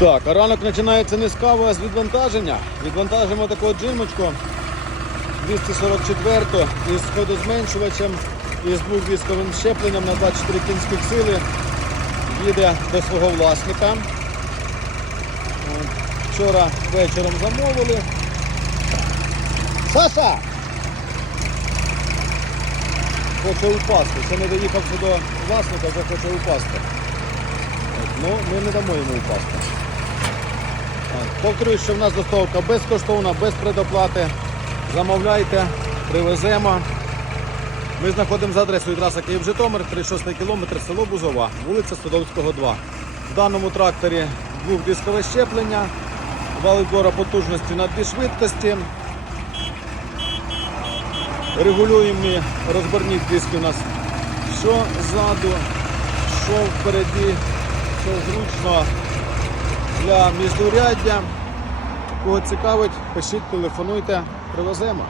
Так, а ранок починається не з кави, а з відвантаження. Відвантажимо таку джимочку 244 із ходозменшувачем і з двохвісковим щепленням на 24 кінських сили. Їде до свого власника. Вчора вечором замовили. Саша! Хоче упасти. Ще не доїхавши до власника, вже хоче упасти. Ну, ми не дамо йому упасти. Повторюю, що в нас доставка безкоштовна, без предоплати. Замовляйте, привеземо. Ми знаходимося за адресою траса Київ-Житомир, 36 кілометр, село Бузова, вулиця Стодовського, 2. В даному тракторі двохдискове щеплення, вал відбору потужності на дві швидкості. Регулюємо розборні диски у нас що ззаду, що впереді, що зручно для міждуряддя. Кого цікавить, пишіть, телефонуйте, привеземо.